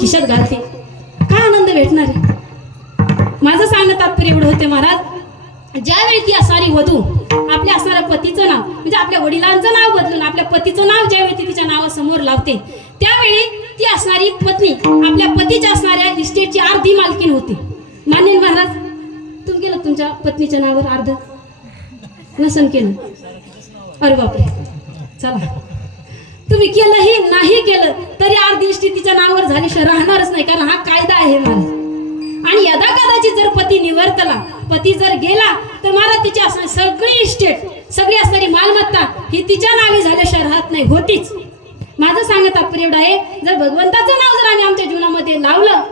खिशात घालते, काय आनंद भेटणार आहे? माझं सांगणं तात्पर्य एवढं होते महाराज, ज्यावेळी ती असणारी वधू आपल्या असणाऱ्या पतीचं नाव म्हणजे आपल्या वडिलांचं नाव बदलून आपल्या पतीचं नाव ज्यावेळी ती तिच्या नावासमोर लावते, त्यावेळी ती असणारी पत्नी आपल्या पतीच्या असणाऱ्या इस्टेटची अर्धी मालकीण होती. मान्य महाराज, तुम्ही केलं तुमच्या पत्नीच्या नावावर अर्ध नसन केलं? अरे बापरे, चला तुम्ही केलंही नाही केलं तरी अर्धी इस्टेट तिच्या नावावर झाल्याशिवाय राहणारच नाही, कारण हा कायदा आहे महाराज. आणि यदा कदाचित जर पती निवर्तला, पती जर गेला, तर महाराज तिची असणारी सगळी इस्टेट, सगळी असणारी मालमत्ता ही तिच्या नावी झाल्याशिवाय राहत नाही, होतीच. माझं सांगत तात्पर्य एवढं आहे, जर भगवंताचं नाव जर आम्ही आमच्या जीवनामध्ये लावलं,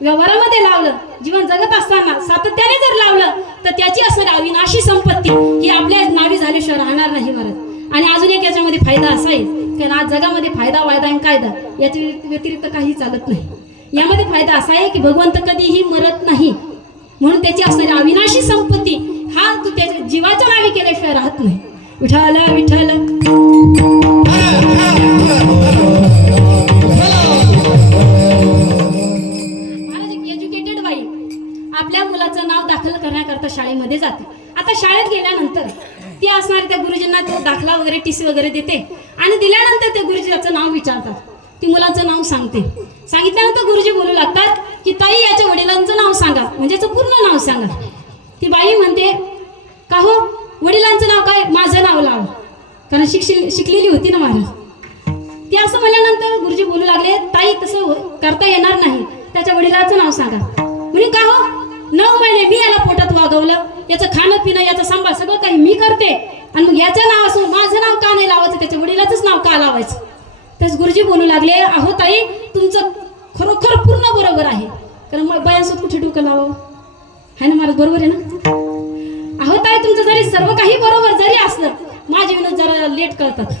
व्यवहारामध्ये लावलं, जीवन जगत असताना सातत्याने जर लावलं, तर त्याची असणारी अविनाशी संपत्ती ही आपल्या नावी झाल्याशिवाय राहणार नाही महाराज. आणि अजून एक याच्यामध्ये फायदा असा आहे, कारण आज जगामध्ये फायदा वायदा आणि कायदा याच्या व्यतिरिक्त काही चालत नाही. यामध्ये फायदा असा आहे की भगवंत कधीही मरत नाही, म्हणून त्याची असणारी अविनाशी संपत्ती हा तू त्याच्या जीवाच्या नावी केल्याशिवाय राहत नाही. विठ्ठल विठ्ठल. महाराज, एक एज्युकेटेड बाई आपल्या मुलाचं नाव दाखल करण्याकरता शाळेमध्ये जाते. आता शाळेत गेल्यानंतर ती असणारी त्या गुरुजींना तो दाखला वगैरे टीसी वगैरे देते आणि दिल्यानंतर ते गुरुजीचं नाव विचारतात. ती मुलाचं नाव सांगते. सांगितल्यानंतर गुरुजी बोलू लागतात की ताई याच्या वडिलांचं नाव सांगा, म्हणजे पूर्ण नाव सांगा. ती बाई म्हणते, का हो वडिलांचं नाव काय? माझं नाव लाव, कारण शिकलेली होती ना महाराज. ती असं म्हणल्यानंतर गुरुजी बोलू लागले, ताई तसं करता येणार नाही, त्याच्या वडिलांचं नाव सांगा. म्हणजे का हो, 9 महिने मी याला पोटात वागवलं, याचं खाणं पिणं याचं सांभाळ सगळं काही मी करते, आणि मग याचं नाव असं माझं नाव का नाही लावायचं, त्याच्या वडिलाचंच नाव का लावायचं? तेच गुरुजी बोलू लागले, अहो ताई तुमचं खरोखर पूर्ण बरोबर आहे, कारण मग बायांसोबत कुठे डोकं लावावं, आहे ना महाराज, बरोबर आहे ना? अहो ताई तुमचं जरी सर्व काही बरोबर जरी असलं, माझे विनोद जरा लेट करतात.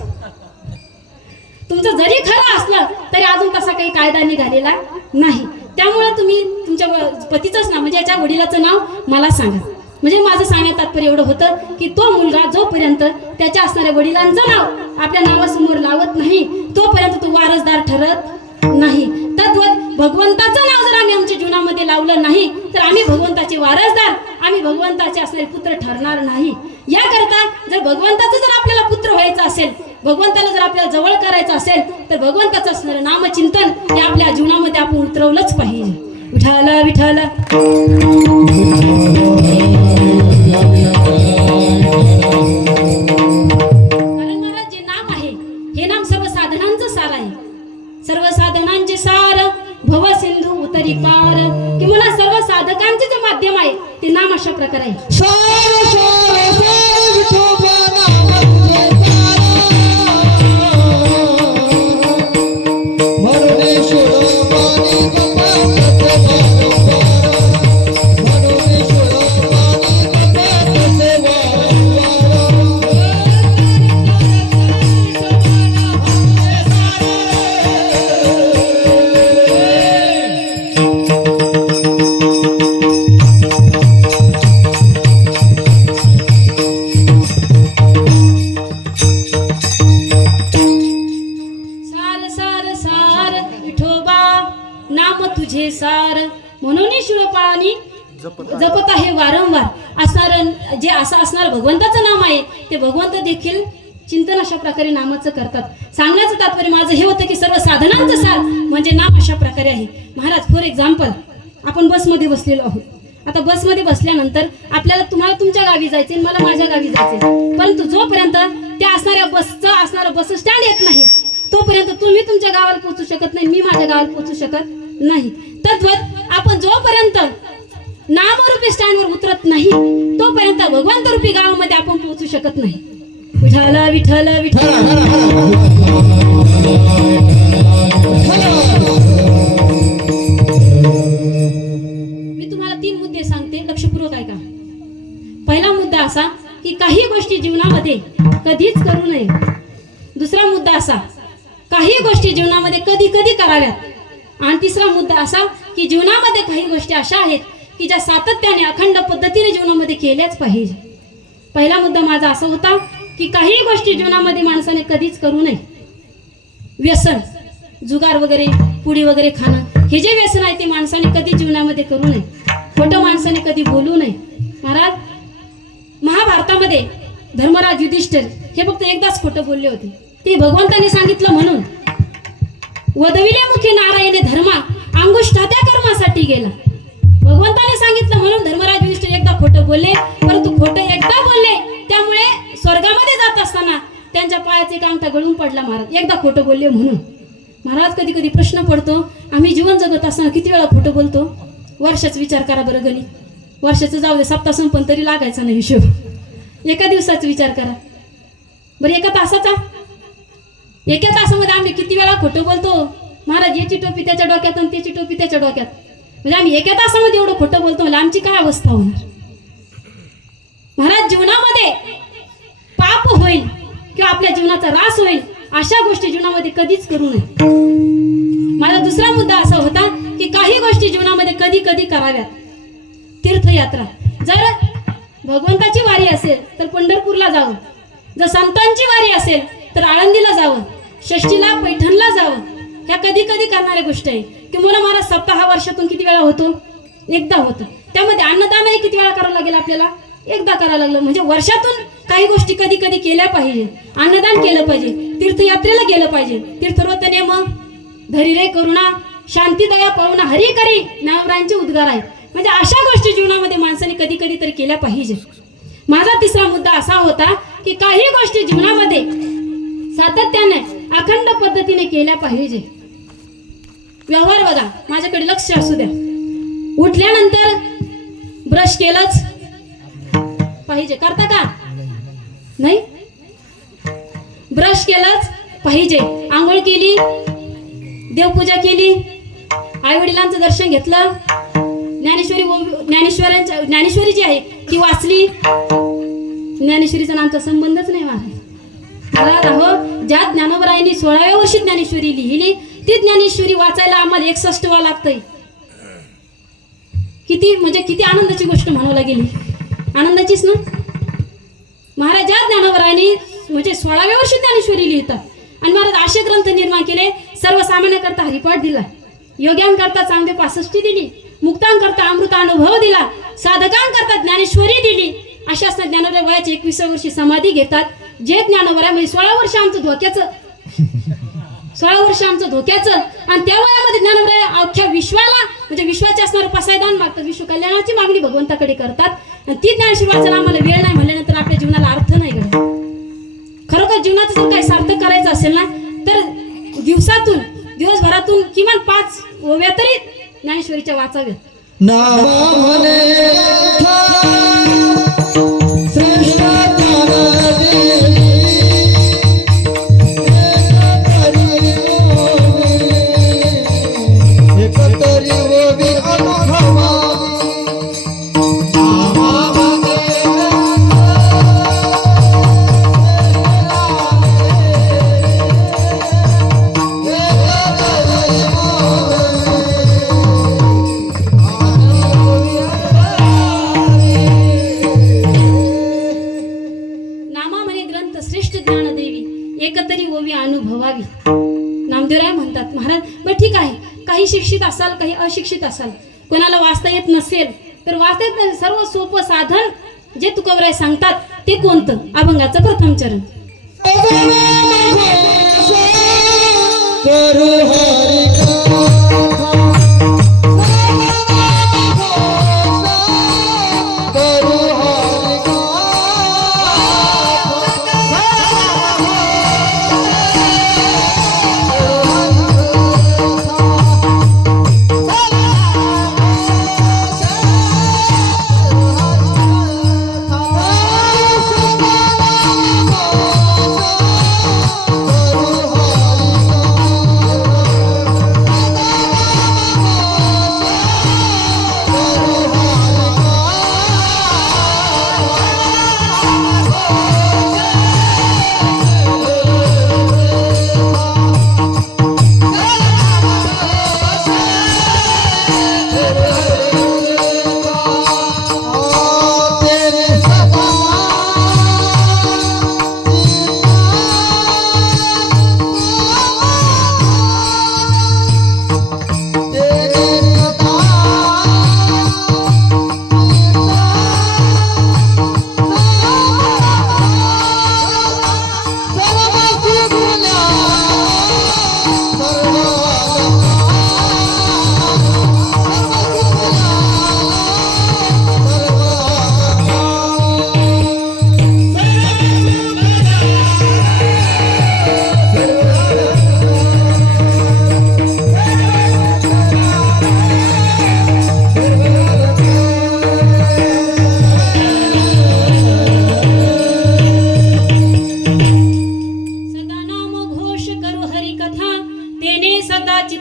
तुमचं जरी खरं असलं तरी अजून तसा काही कायदा निघालेला नाही. त्यामुळे तुम्ही तुमच्या पतीचंच नाव म्हणजे याच्या वडिलाचं नाव मला सांगा. म्हणजे माझं सांगण्यात तात्पर्य एवढं होतं की तो मुलगा जोपर्यंत त्याच्या असणाऱ्या वडिलांचं नाव आपल्या नावासमोर लावत नाही, तोपर्यंत तो वारसदार ठरत नाही. तद्वत भगवंताचं नाव जर आम्ही आमच्या जीवनामध्ये लावलं नाही, तर आम्ही भगवंताचे वारसदार, आम्ही भगवंताचे असणारे पुत्र ठरणार नाही. याकरता जर भगवंताचं जर आपल्याला पुत्र व्हायचं असेल, भगवंताला जर आपल्याला जवळ करायचं असेल, तर भगवंताचं असणारं नामचिंतन हे आपल्या जीवनामध्ये आपण उतरवलंच पाहिजे. विठ्ठल विठ्ठल. कारण महाराज जे नाम आहे हे नाम सर्व साधनांचं सार आहे. सर्व साधनांचे सार भव सिंधू उतरी पार, किंवा सर्व साधकांचे जे माध्यम आहे ते नाम अशा प्रकारे आहे. तुझे सार म्हणून शिरोपाणी जपत आहे वारंवार. असणार जे असं असणार भगवंताचं नाम आहे ते भगवंत देखील चिंतन अशा प्रकारे नामाचं करतात. सांगण्याचं तात्पर्य माझं हे होतं की सर्व साधनांचं सार म्हणजे नाम अशा प्रकारे आहे. महाराज, फॉर एक्झाम्पल आपण बसमध्ये बसलेलो आहोत. आता बसमध्ये बसल्यानंतर आपल्याला तुम्हाला तुमच्या गावी जायचे, मला माझ्या गावी जायचे, परंतु जोपर्यंत त्या असणाऱ्या बसचं असणारं बस स्टँड येत नाही तोपर्यंत तुम्ही तुमच्या गावाला पोहोचू शकत नाही, मी माझ्या गावाला पोहोचू शकत नाही. तद्वत आपण जोपर्यंत नामरूपी स्टँडवर उतरत नाही तोपर्यंत भगवंत रूपी गावामध्ये आपण पोहोचू शकत नाही. विठ्ठल विठ्ठल विठ्ठल. मी तुम्हाला 3 मुद्दे सांगते, लक्षपूर्वक ऐका. पहिला मुद्दा असा की काही गोष्टी जीवनामध्ये कधीच करू नये. दुसरा मुद्दा असा, काही गोष्टी जीवनामध्ये कधी कधी कराव्यात. आणि तिसरा मुद्दा असा की जीवनामध्ये काही गोष्टी अशा आहेत की ज्या सातत्याने अखंड पद्धतीने जीवनामध्ये केल्याच पाहिजे. पहिला मुद्दा माझा असा होता की काही गोष्टी जीवनामध्ये माणसाने कधीच करू नये. व्यसन, जुगार वगैरे, पुडी वगैरे खाणं हे जे व्यसन आहे ते माणसाने कधी जीवनामध्ये करू नये. खोटं माणसाने कधी बोलू नये. महाराज, महाभारतामध्ये धर्मराज युधिष्ठिर हे फक्त एकदाच खोटं बोलले होते. ते भगवंताने सांगितलं म्हणून. वदविले मुखी नारायणे धर्मा अंगुष्ठा त्या कर्मासाठी गेला. भगवंताने सांगितलं म्हणून धर्मराज युधिष्ठिर एकदा खोटं बोलले, परंतु खोटं एकदा बोलले त्यामुळे स्वर्गामध्ये जात असताना त्यांच्या पायाचे एक अंगठा गळून पडला. महाराज एकदा खोटं बोलले म्हणून. महाराज, कधी कधी प्रश्न पडतो, आम्ही जीवन जगत असताना किती वेळा खोटं बोलतो? वर्षाचा विचार करा बरं. गणित वर्षाचं जाऊ दे, सप्ताह संपन तरी लागायचा नाही हिशोब. एका दिवसाचा विचार करा बरं, एका तासामध्ये आम्ही किती वेळा खोटं बोलतो? महाराज, याची टोपी त्याच्या डोक्यात आणि त्याची टोपी त्याच्या डोक्यात, म्हणजे आम्ही एका तासामध्ये एवढं खोटं बोलतो, म्हणजे आमची काय अवस्था होणार? महाराज, जीवनामध्ये पाप होईल किंवा आपल्या जीवनाचा ऱ्हास होईल अशा गोष्टी जीवनामध्ये कधीच करू नये. माझा दुसरा मुद्दा असा होता की काही गोष्टी जीवनामध्ये कधी कधी कराव्यात. तीर्थयात्रा, जर भगवंताची वारी असेल तर पंढरपूरला जावं, जर संतांची वारी असेल तर आळंदीला जावं, षष्टीला पैठणला जावं. ह्या कधी कधी करणाऱ्या गोष्टी आहे. किंवा महाराज, सप्ताह वर्षातून किती वेळा होतो? एकदा होतं. त्यामध्ये अन्नदानही किती वेळा करावं लागेल आपल्याला? एकदा करायला लागलं. म्हणजे वर्षातून काही गोष्टी कधी कधी केल्या पाहिजे. अन्नदान केलं पाहिजे, तीर्थयात्रेला गेलं पाहिजे. तीर्थव्रत नेम धरी रे करुणा शांती दया पाहुणा हरी करी नामरांचे उद्गार आहेत. म्हणजे अशा गोष्टी जीवनामध्ये माणसाने कधी कधी तरी केल्या पाहिजे. माझा तिसरा मुद्दा असा होता की काही गोष्टी जीवनामध्ये सातत्याने अखंड पद्धतीने केल्या पाहिजे. व्यवहार बघा, माझ्याकडे लक्ष असू द्या. उठल्यानंतर ब्रश केलंच पाहिजे. करता का? नाही. ब्रश केलंच पाहिजे. आंघोळ केली, देवपूजा केली, आई वडिलांचं दर्शन घेतलं, ज्ञानेश्वरी जी आहे ती वाचली. ज्ञानेश्वरीचा आमचा संबंधच नाही महाराज. अहो, ज्या ज्ञानोबरायांनी 16व्या वर्षी ज्ञानेश्वरी लिहिली ती ज्ञानेश्वरी वाचायला आम्हाला 61 वा लागतंय. किती म्हणजे किती आनंदाची गोष्ट म्हणावं गेली. आनंदाचीच ना महाराज. ज्या ज्ञानोबरायांनी म्हणजे 16व्या वर्षी ज्ञानेश्वरी लिहितात आणि महाराज असे ग्रंथ निर्माण केले. सर्वसामान्याकरता हरिपाठ दिला, योग्यांकरता चांगले 65 दिली, मुक्तांकरता अमृतानुभव दिला, साधकांकरता ज्ञानेश्वरी दिली. अशा असतात ज्ञानोबा वयाच्या 21व्या वर्षी समाधी घेतात. जे ज्ञानोबा म्हणजे 16 वर्ष आमचं धोक्याचं आणि त्या वयामध्ये ज्ञानोबा अख्ख्या विश्वाला म्हणजे विश्वाचे असणारं पसायदान मागतात, विश्व कल्याणाची मागणी भगवंताकडे करतात. आणि ती ज्ञानेश्वरी वाचायला आम्हाला वेळ नाही म्हणल्यानंतर आपल्या जीवनाला अर्थ नाही घडत. खरोखर जीवनाचं जर काही सार्थक करायचं असेल ना तर दिवसभरातून किमान 5 ओव्या तरी ज्ञानेश्वरीच्या वाचाव्यात. नामदेवराय म्हणतात महाराज, बरं ठीक आहे, काही शिक्षित असाल, काही अशिक्षित असाल, कोणाला वाचता येत नसेल तर वाचता येत नाही. सर्व सोपं साधन जे तुकोबराय सांगतात ते कोणतं? अभंगाचं प्रथम चरण.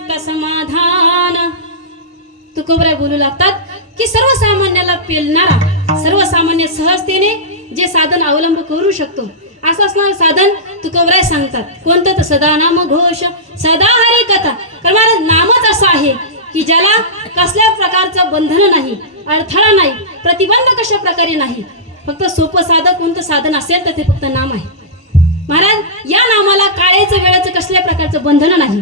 चित्त समाधान. तुकोबराय बोलू लागतात की सर्वसामान्याला पेलणारा, सर्वसामान्य सहजतेने जे साधन अवलंब करू शकतो असं असणारं साधन तुकोबराय सांगतात. कोणतं? तर सदा नाम घोष, सदा हरी कथा. कारण महाराज नामच असं आहे की ज्याला कसल्या प्रकारचं बंधन नाही, अडथळा नाही, प्रतिबंध कशा प्रकारे नाही. फक्त सोपं साधं कोणतं साधन असेल तर ते फक्त नाम आहे. महाराज या नामाला काळेचं वेळेचं कसल्या प्रकारचं बंधन नाही.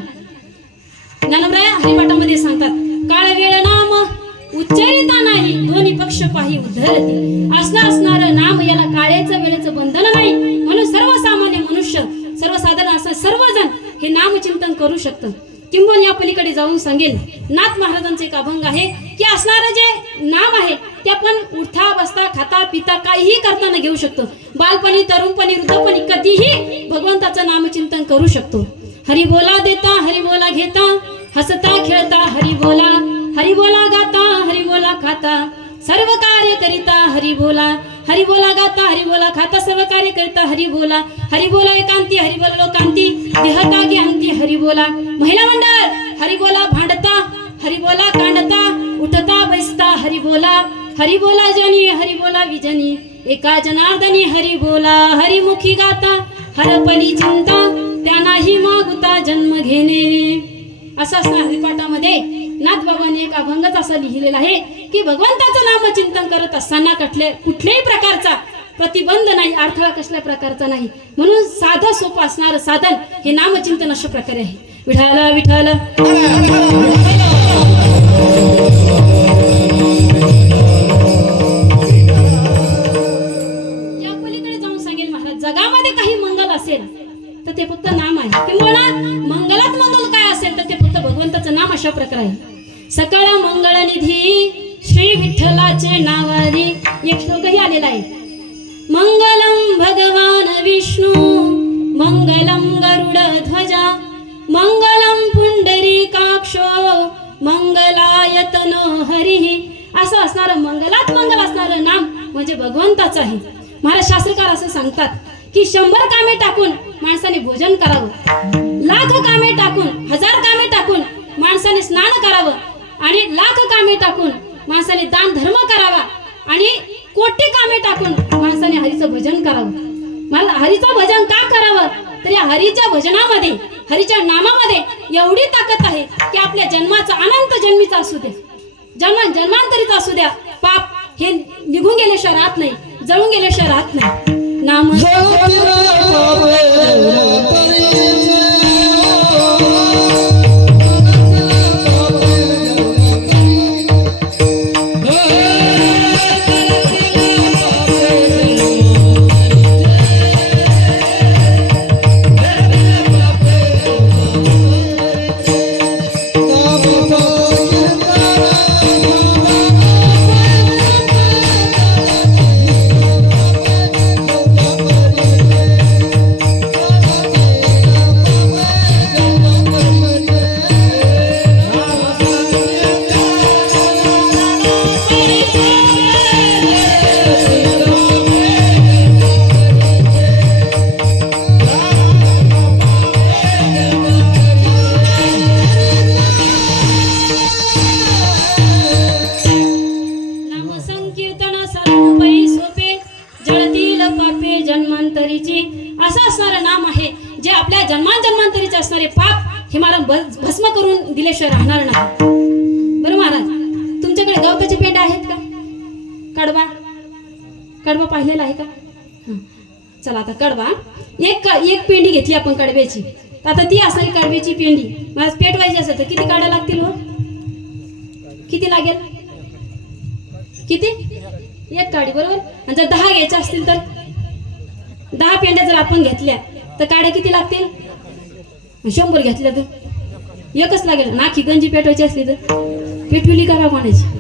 ज्ञानोबराय हरिपाठामध्ये सांगतात काळ वेळ नाम उच्चारिता नाही, दोन्ही पक्ष पाही उद्धरती. असणारं नाम याला काळेचं वेळेचं बंधन नाही. म्हणून सर्वसामान्य मनुष्य, सर्वसाधारण असं सर्वजण हे नामचिंतन करू शकतं. किंबहुना या पलीकडे जाऊन सांगेल नाथ महाराजांचे एक अभंग आहे की असणारं जे नाम आहे ते आपण उठता बसता खाता पिता काहीही करताना घेऊ शकतो. बालपणी, तरुणपणी, वृद्धपणी कधीही भगवंताचं नामचिंतन करू शकतो. हरी बोला देता, हरी बोला घेता, हसता खेळता हरी बोला, हरी बोला गाता, हरी बोला खाता, सर्व कार्य करिता हरी बोला, हरी बोला गाता, हरी बोला खाता, सर्व कार्य करिता हरी बोला, हरी बोला एकांती, हरी बोला लोकांती, देहता ज्ञांती हरी बोला. महिला मंडळ हरी बोला भांडता, हरी बोला कांडता, उठता बैसता हरी बोला, हरी बोला जनी, हरी बोला विजनी, एका जनार्दनी हरी बोला, हरिमुखी गाता, हरपली चिंता, त्यांनाही मागुता जन्म घेणे. असं असणार हरिपाठामध्ये नाथबाबांनी एक अभंगच असा लिहिलेला आहे की भगवंताचं नामचिंतन करत असताना कुठल्याही प्रकारचा प्रतिबंध नाही, अडथळा कसल्या प्रकारचा नाही. म्हणून साधं सोपं असणारं साधन हे नामचिंतन अशा प्रकारे आहे. विठाला विठाल. या पलीकडे जाऊन सांगेल महाराज जगामध्ये काही मंगल असेल तर ते फक्त नाम आहे. किंवा मंगलात मंगल काय असेल तर ते फक्त भगवंताचं नाम अशा प्रकारे आहे. सकळ मंगळ निधी श्री विठ्ठलाचे नावारी एक श्लोकही आलेला आहे. मंगलम भगवान विष्णू, मंगलम गरुड ध्वजा, मंगलम पुंडरीकाक्षो, मंगलायतनो हरिः. असं असणारं मंगलात मंगल असणारं नाम म्हणजे भगवंताचं आहे. महाराज शास्त्रकार असं सांगतात की 100 कामे टाकून माणसाने भोजन करावं, लाख कामे टाकून, 1000 कामे टाकून माणसाने स्नान करावं, आणि लाख कामे टाकून माणसाने दान धर्म करावा, आणि कोटी कामे टाकून माणसाने हरीचं भजन करावं. मला हरीचं भजन का करावं तर या हरीच्या भजनामध्ये, हरीच्या नामामध्ये एवढी ताकद आहे की आपल्या जन्माचा अनंत जन्मीचा असू द्या, जन्मांतरीचा असू द्या, पाप हे निघून गेल्याशिवाय राहत नाही, जळून गेल्याशिवाय राहत नाही. नाम असं असणारं नाम आहे जे आपल्या जन्मांतरीचे असणारे पाप हे मला भस्म करून दिल्याशिवाय राहणार नाही. बरं महाराज, तुमच्याकडे गवताचे पेंड आहेत का? कडबा पाहिलेला आहे का? चला आता कडबा एक पेंडी घेतली आपण कडब्याची, तर आता ती असणारी कडब्याची पेंडी मला पेटवायची असेल तर किती काड्या लागतील हो? किती लागेल? किती? एक काडी, बरोबर. आणि जर 10 घ्यायच्या असतील तर 10 पेंड्या जर आपण घेतल्या तर काड्या किती लागतील? 100 घेतल्या तर एकच लागेल. नाखी गंजी पेटवायची असली तर पेटविली का म्हणायची.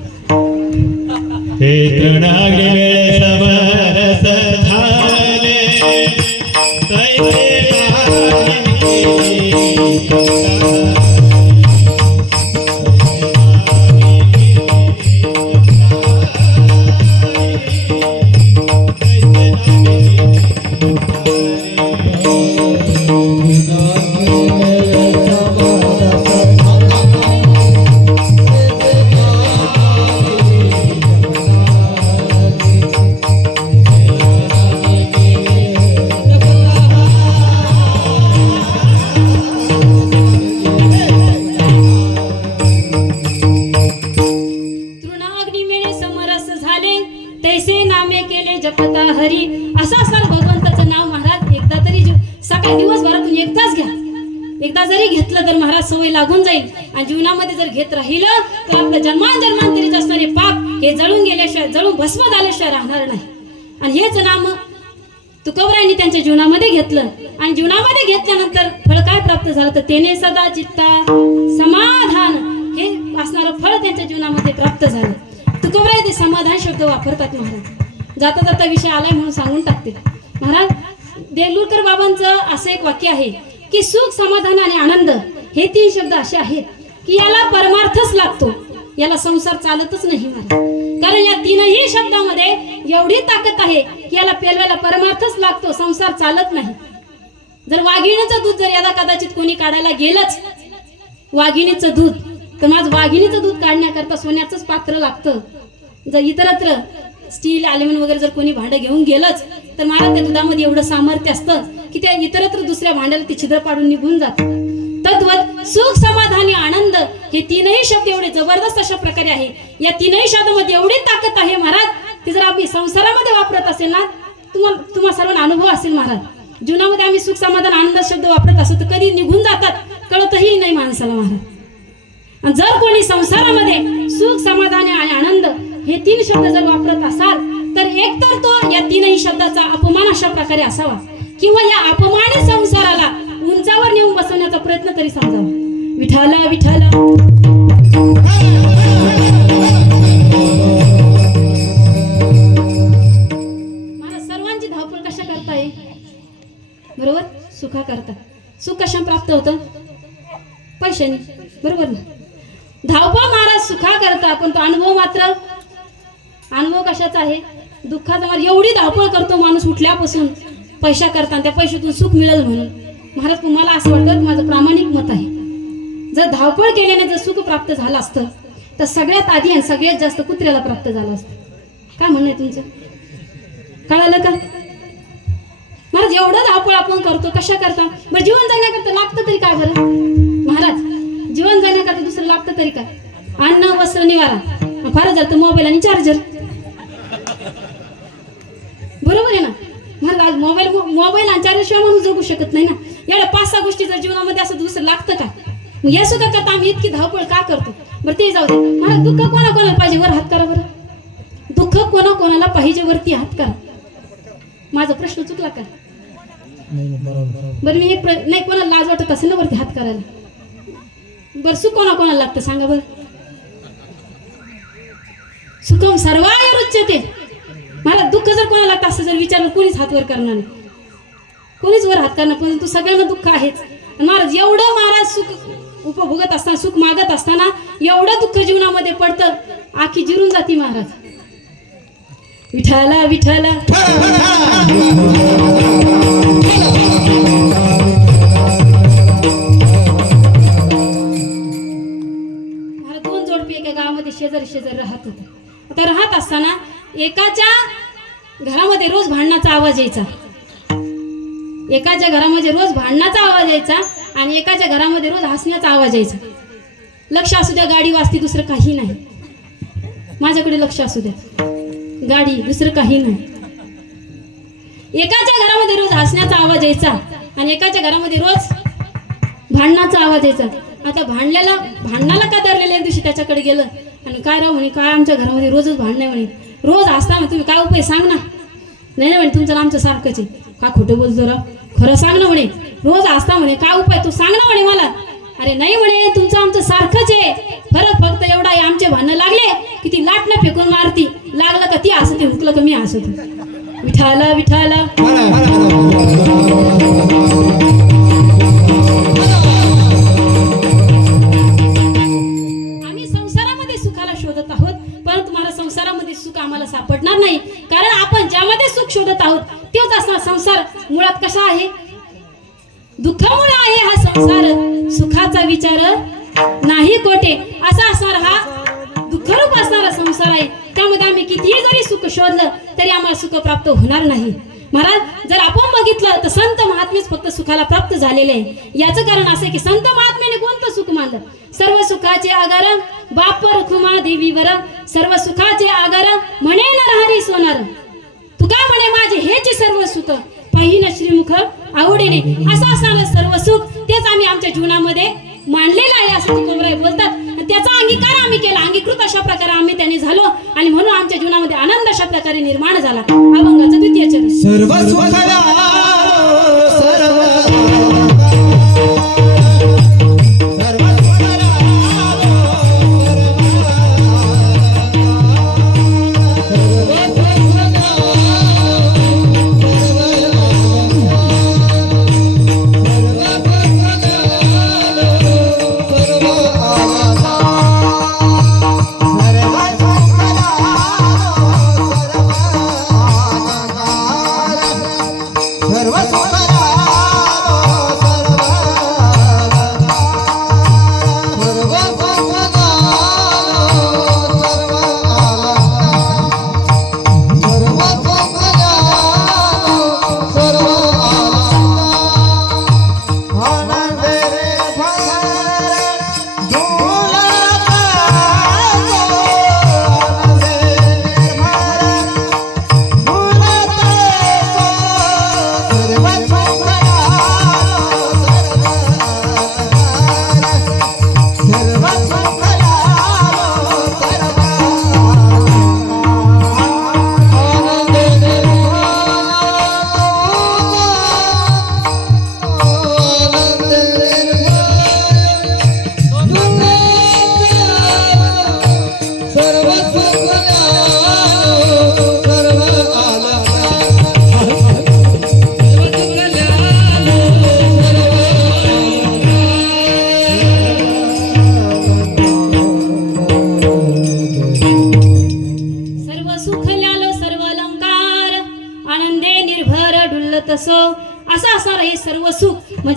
एकदा जरी घेतलं तर महाराज सवय लागून जाईल आणि जीवनामध्ये जर घेत राहिलं तर आपलं जन्मांतरीच असणारे पाप हे जळून गेल्याशिवाय, जळून भस्म झाल्याशिवाय राहणार नाही. आणि हेच नाम तुकोबरायांनी त्यांच्या जीवनामध्ये घेतलं आणि जीवनामध्ये घेतल्यानंतर फळ काय प्राप्त झालं तर तेने सदा चित्ता समाधान हे असणारं फळ त्यांच्या जीवनामध्ये प्राप्त झालं. तुकोबराय ते समाधान शब्द वापरतात महाराज. जाता जाता विषय आलाय म्हणून सांगून टाकते महाराज. देगलूरकर बाबांचं असं एक वाक्य आहे की सुख, समाधान आणि आनंद हे 3 शब्द असे आहेत की याला परमार्थच लागतो, याला संसार चालतच नाही महाराज. कारण या 3ही शब्दामध्ये एवढी ताकद आहे की याला पेलवायला परमार्थच लागतो, संसार चालत नाही. जर वाघिणीचं दूध जर याला कदाचित कोणी काढायला गेलंच, वाघिणीचं दूध, तर माझं वाघिणीचं दूध काढण्याकरता सोन्याचंच पात्र लागतं. जर इतरत्र स्टील, ॲल्युमिनियम वगैरे जर कोणी भांडं घेऊन गेलंच तर मला त्या दुधामध्ये एवढं सामर्थ्य असतं की त्या इतरत्र दुसऱ्या भांड्याला ते छिद्र पाडून निघून जातं. तद्वत सुख, समाधान आणि आनंद हे 3ही शब्द एवढे जबरदस्त अशा प्रकारे आहे. या 3ही शब्दामध्ये एवढी ताकद आहे महाराज की जर आम्ही संसारामध्ये वापरत असेल ना, तुम्हाला सर्वांना अनुभव असेल महाराज. जीवनामध्ये आम्ही सुख, समाधान, आनंद शब्द वापरत असतो तर कधी निघून जातात, कळतही नाही माणसाला महाराज. आणि जर कोणी संसारामध्ये सुख, समाधान आणि आनंद हे 3 शब्द जर वापरत असाल तर एकतर तो या 3ही शब्दाचा अपमान अशा प्रकारे असावा किंवा या अपमानित संसाराला उंचावर नेऊन बसवण्याचा प्रयत्न तरी समजावा. विठाला विठाला मला सर्वांची धावपळ कशा करताय बरोबर, सुखा करता. सुख कशा प्राप्त होतं, पैशाने, बरोबर ना. धावपळ महाराज सुखा करता, पण तो अनुभव मात्र, अनुभव कशाचा आहे, दुःखाचा. महाराज एवढी धावपळ करतो माणूस उठल्यापासून पैसा करता, त्या पैशातून सुख मिळेल म्हणून. महाराज मला असं वाटतं, माझं प्रामाणिक मत आहे, जर धावपळ केल्याने जर सुख प्राप्त झालं असतं तर सगळ्यात आधी आणि सगळ्यात जास्त कुत्र्याला प्राप्त झालं असतं. काय म्हणणं आहे तुमचं, कळालं का महाराज? एवढं धावपळ आपण करतो कशा करता, बरं जीवन जगण्याकरता लागतं तरी काय बरं महाराज? जीवन जगण्याकरता दुसरं लागतं तरी काय? अन्न, वस्त्र, निवारा, फार झालं तर मोबाईल आणि चार्जर, बरोबर आहे ना महाराज? मोबाईल आणि चार्जर शिवाय माणूस जगू शकत नाही ना. एवढ्या 5-6 गोष्टी जर जीवनामध्ये असं दुसरं लागतं का? मग या सुद्धा करता आम्ही इतकी धावपळ का करतो बरं? ते जाऊ दे महाराज. दुःख कोणाकोणाला पाहिजे वर हात करा बरं. दुःख कोणाकोणाला पाहिजे वरती हात करा. माझा प्रश्न चुकला का बरं? मी एक नाही, कोणाला लाज वाटत असेल ना वरती हात करायला. बरं सुख कोणाकोणाला लागतं सांगा बरं? सुखम सर्वाय रुच्यते. मला दुःख जर कोणाला लागतं असं जर विचारलं कोणीच हात वर करणार नाही, कोणीच वर हात करणार. पण तू सगळ्यांना दुःख आहेच. महाराज एवढं महाराज सुख उपभोगत असताना, सुख मागत असताना एवढं दुःख जीवनामध्ये पडतं, आखी जिरून जाती महाराज. विठाला विठाला महाराज 2 जोडपी एका गावामध्ये शेजारी राहत होते. आता राहत असताना एकाच्या घरामध्ये रोज भांडणाचा आवाज यायचा, एकाच्या घरामध्ये रोज भांडणाचा आवाज यायचा आणि एकाच्या घरामध्ये रोज हसण्याचा आवाज यायचा. लक्ष असू द्या, गाडी वाजती, दुसरं काही नाही. माझ्याकडे लक्ष असू द्या, गाडी, दुसरं काही नाही. एकाच्या घरामध्ये रोज हसण्याचा आवाज यायचा आणि एकाच्या घरामध्ये रोज भांडणाचा आवाज यायचा. आता भांडणाला का धरलेलं एक दिवशी त्याच्याकडे गेलं आणि काय राव म्हणे, काय आमच्या घरामध्ये रोजच भांडण म्हणे, रोज हसता तुम्ही, काय उपाय सांग ना. नाही म्हणे, तुमचं आमचं सारखंच आहे. का खोटं बोलतो राव, खरं सांग ना म्हणे, रोज हसता म्हणे, काय उपाय तू सांग ना म्हणे मला. अरे नाही म्हणे, तुमचं आमचं सारखंच आहे, फरक फक्त एवढा आहे, आमचे भांडणं लागले की ती लाटणं फेकून मारती, लागलं का ती हसते, हुकलं का मी हसतो. विठाला विठाला आम्ही संसारामध्ये सुखाला शोधत आहोत, परंतु मला संसारामध्ये सुख आम्हाला सापडणार नाही. कारण आपण ज्यामध्ये सुख शोधत आहोत तोच असणार संसार मुळात कसा आहे, दुःखामुळे आहे हा संसार. सुखाचा विचार नाही कोठे, असा असणार हा दुःखरूप असणारा संसार आहे. त्यामध्ये आम्ही कितीही जरी सुख शोधलं तरी आम्हाला सुख प्राप्त होणार नाही. महाराज जर आपण बघितलं तर संत महात्मेच फक्त सुखाला प्राप्त झालेले आहे. याचं कारण असं की संत महात्म्याने कोणतं सुख मानलं? सर्व सुखाचे आगार बाप रुखुमा देवीवर, सर्व सुखाचे आगार म्हणे नरहरी सोनार. तू काय म्हणे, माझे हेच सर्व सुख, पाहिन श्रीमुख आवडीने. असं असणारं सर्व सुख तेच आम्ही आमच्या जीवनामध्ये मांडलेलं आहे असं तुकोबराय बोलतात. त्याचा अंगीकार आम्ही केला, अंगीकृत अशा प्रकारे आम्ही त्यांनी झालो आणि म्हणून आमच्या जीवनामध्ये आनंद अशा प्रकारे निर्माण झाला. अभंगाचं द्वितीय चरण. सर्व सुखदा सर्व असं असणार हे सर्व सुख म्हणजे